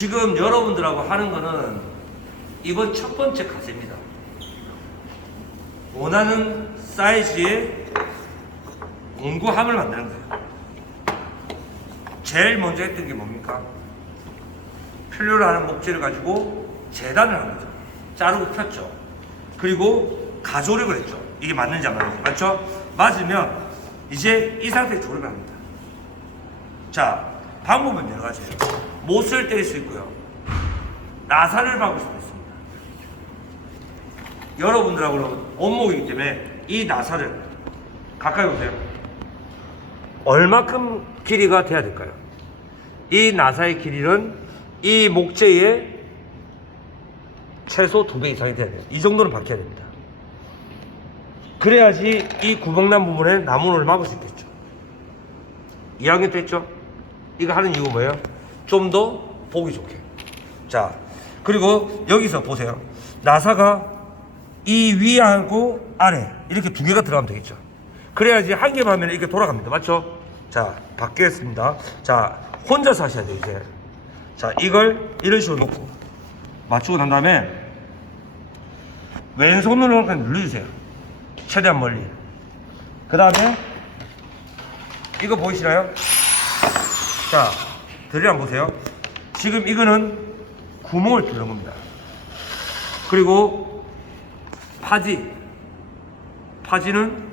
지금 여러분들하고 하는 거는 이번 첫 번째 과제입니다. 원하는 사이즈의 공구함을 만드는 거예요. 제일 먼저 했던 게 뭡니까? 필요로 하는 목재를 가지고 재단을 한 거죠. 자르고 폈죠. 그리고 가조력을 했죠. 이게 맞는지 안 맞는지. 맞죠? 맞으면 이제 이 상태에 조립을 합니다. 자, 방법은 여러 가지예요. 못을 때릴 수 있고요. 나사를 박을 수도 있습니다. 여러분들하고는 원목이기 때문에 이 나사를 가까이 오세요. 얼마큼 길이가 돼야 될까요? 이 나사의 길이는 이 목재의 최소 두배 이상이 돼야 돼요. 이 정도는 박혀야 됩니다. 그래야지 이 구멍난 부분에 나무를 막을 수 있겠죠. 이해하게 됐죠? 이거 하는 이유가 뭐예요? 좀 더 보기 좋게. 자, 그리고 여기서 보세요. 나사가 이 위하고 아래 이렇게 두 개가 들어가면 되겠죠. 그래야지 한 개만 하면 이렇게 돌아갑니다. 맞죠? 자, 바뀌겠습니다. 자, 혼자서 하셔야 돼요, 이제. 자, 이걸 이런 식으로 놓고 맞추고 난 다음에 왼손으로 그냥 눌러주세요. 최대한 멀리. 그 다음에 이거 보이시나요? 자, 한번 보세요. 지금 이거는 구멍을 뚫는 겁니다. 그리고 파지. 파지는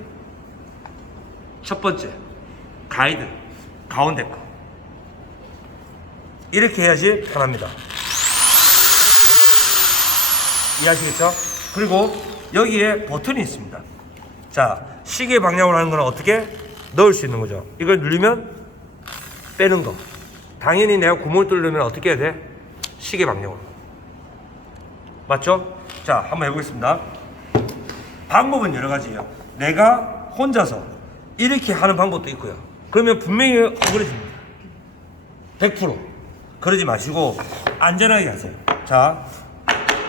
첫 번째. 가이드. 가운데 거. 이렇게 해야지 편합니다. 이해하시겠죠? 그리고 여기에 버튼이 있습니다. 자, 시계 방향으로 하는 거는 어떻게 넣을 수 있는 거죠? 이걸 누르면 빼는 거. 당연히 내가 구멍을 뚫으려면 어떻게 해야 돼? 시계 방향으로. 맞죠? 자, 한번 해보겠습니다. 방법은 여러 가지예요. 내가 혼자서 이렇게 하는 방법도 있고요. 그러면 분명히 오그라집니다. 100% 그러지 마시고 안전하게 하세요. 자,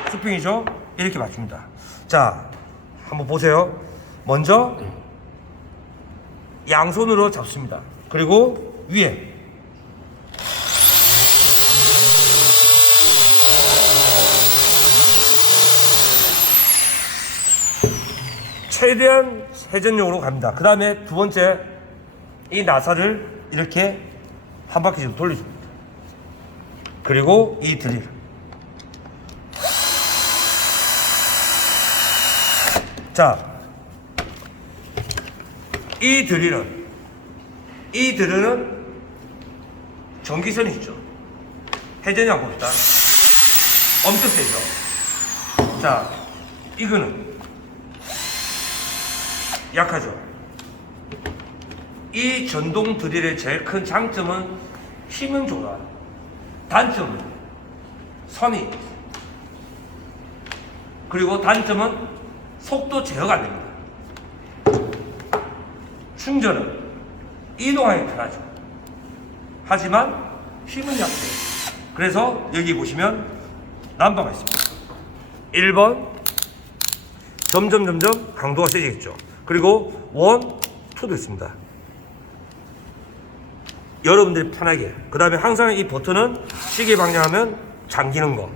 스핑이죠? 이렇게 맞춥니다. 자, 한번 보세요. 먼저 양손으로 잡습니다. 그리고 위에 최대한 회전력으로 갑니다. 그 다음에 두 번째 이 나사를 이렇게 한 바퀴 좀 돌려줍니다. 그리고 이 드릴. 자, 이 드릴은 이 드릴은 전기선이 있죠. 회전이 안 곱다. 엄청 세죠. 자, 이거는 약하죠. 이 전동 드릴의 제일 큰 장점은 힘은 좋아. 단점은 선이. 그리고 단점은 속도 제어가 안 됩니다. 충전은 이동하기 편하죠. 하지만 힘은 약해요. 그래서 여기 보시면 남바가 있습니다. 1번 점점 점점 강도가 세지겠죠. 그리고 원, 투도 있습니다. 여러분들이 편하게. 그 다음에 항상 이 버튼은 시계 방향하면 잠기는 거,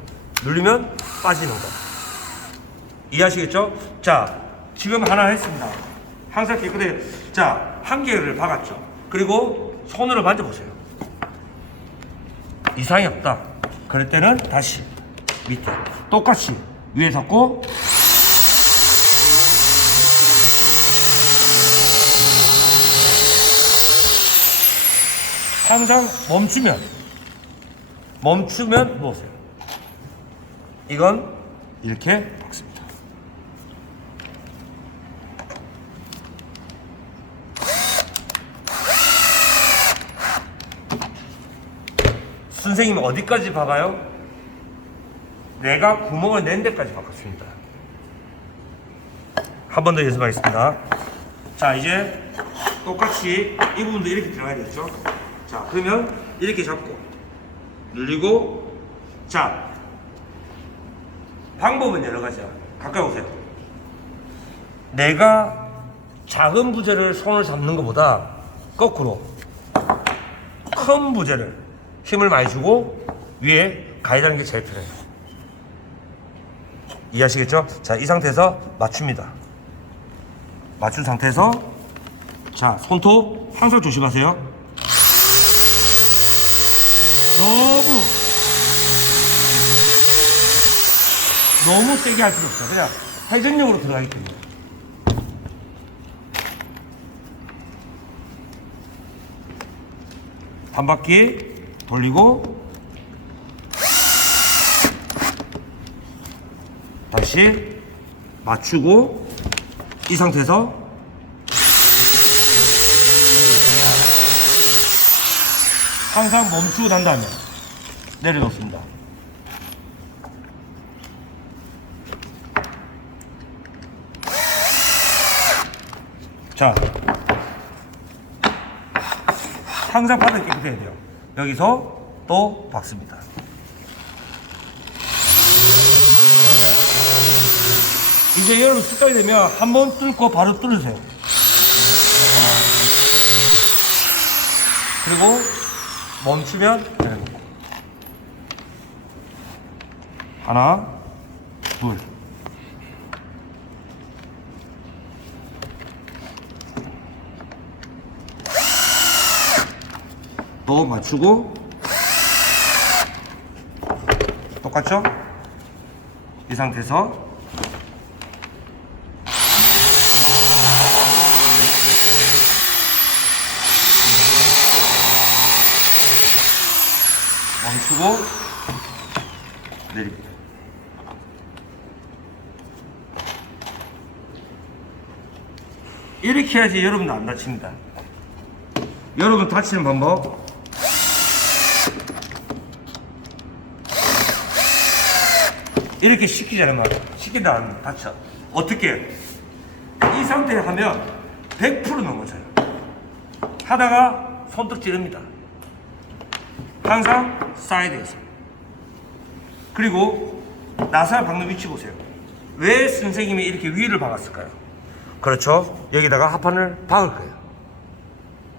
누르면 빠지는 거. 이해하시겠죠? 자, 지금 하나 했습니다. 항상 깨끗해. 자, 한 개를 박았죠. 그리고 손으로 만져보세요. 이상이 없다. 그럴 때는 다시 밑에 똑같이 위에 잡고 항상 멈추면 멈추면 놓으세요. 이건 이렇게 박습니다. 선생님 어디까지 박아요? 내가 구멍을 낸 데까지 박았습니다. 한 번 더 연습하겠습니다. 자, 이제 똑같이 이 부분도 이렇게 들어가야겠죠? 자, 그러면 이렇게 잡고 눌리고 자, 방법은 여러 가지야. 가까이 오세요. 내가 작은 부재를 손을 잡는 것보다 거꾸로 큰 부재를 힘을 많이 주고 위에 가위라는 게 제일 편해요. 이해하시겠죠? 자, 이 상태에서 맞춥니다. 맞춘 상태에서 자, 손톱 항상 조심하세요. 너무 너무 세게 할 필요 없어. 그냥 회전력으로 들어가기 때문에. 한 바퀴 돌리고 다시 맞추고 이 상태에서 항상 멈추고 난 다음에 내려놓습니다. 자, 항상 바닥이 깨끗해야 돼요. 여기서 또 박습니다. 이제 여러분 습관이 되면 한 번 뚫고 바로 뚫으세요. 그리고 멈추면 내려놓고. 하나, 둘. 또 맞추고 똑같죠? 이 상태에서 멈추고 내립니다. 이렇게 해야지 여러분도 안 다칩니다. 여러분 다치는 방법 이렇게 시키지 않으면 시킨다 안 다쳐. 어떻게? 이 상태에 하면 100% 넘어져요. 하다가 손톱 찌릅니다. 항상 사이드에서. 그리고 나사를 박는 위치 보세요. 왜 선생님이 이렇게 위를 박았을까요? 그렇죠. 여기다가 합판을 박을 거예요.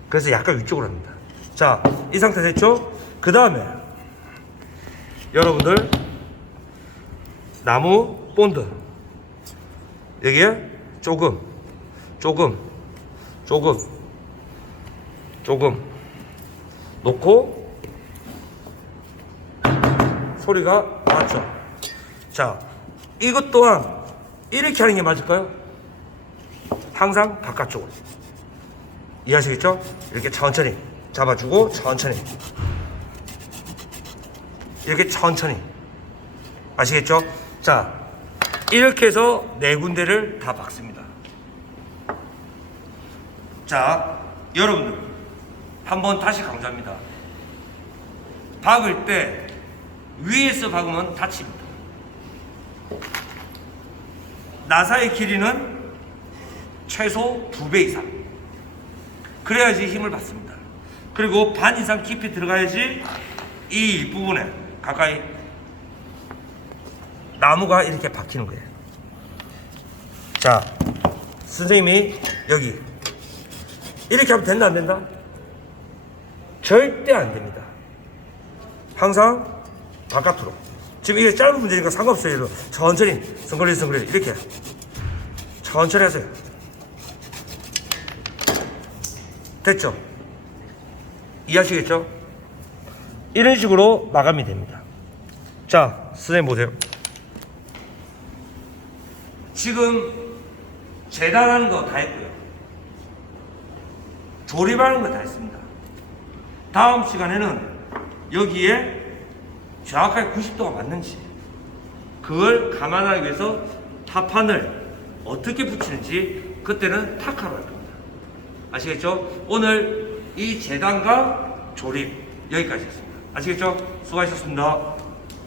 그래서 약간 위쪽으로 합니다. 자, 이 상태 됐죠? 그 다음에 여러분들 나무 본드 여기에 조금 조금 조금 조금 놓고 소리가 맞죠 자 이것 또한 이렇게 하는 게 맞을까요? 항상 바깥쪽으로 이해하시겠죠? 이렇게 천천히 잡아주고 천천히 이렇게 천천히 아시겠죠? 자, 이렇게 해서 네 군데를 다 박습니다. 자, 여러분들 한번 다시 강조합니다. 박을 때 위에서 박으면 다칩니다. 나사의 길이는 최소 두배 이상. 그래야지 힘을 받습니다. 그리고 반 이상 깊이 들어가야지 이 부분에 가까이 나무가 이렇게 박히는 거예요. 자, 선생님이 여기 이렇게 하면 된다 안 된다? 절대 안 됩니다. 항상 바깥으로. 지금 이게 짧은 문제니까 상관없어요. 이거 천천히 성거리 성거리 이렇게 천천히 하세요. 됐죠? 이해하시겠죠? 이런 식으로 마감이 됩니다. 자, 선생님 보세요. 지금 재단하는 거 다 했고요. 조립하는 거 다 했습니다. 다음 시간에는 여기에 정확하게 90도가 맞는지 그걸 감안하기 위해서 타판을 어떻게 붙이는지 그때는 타카로 할 겁니다. 아시겠죠? 오늘 이 재단과 조립 여기까지였습니다. 아시겠죠? 수고하셨습니다.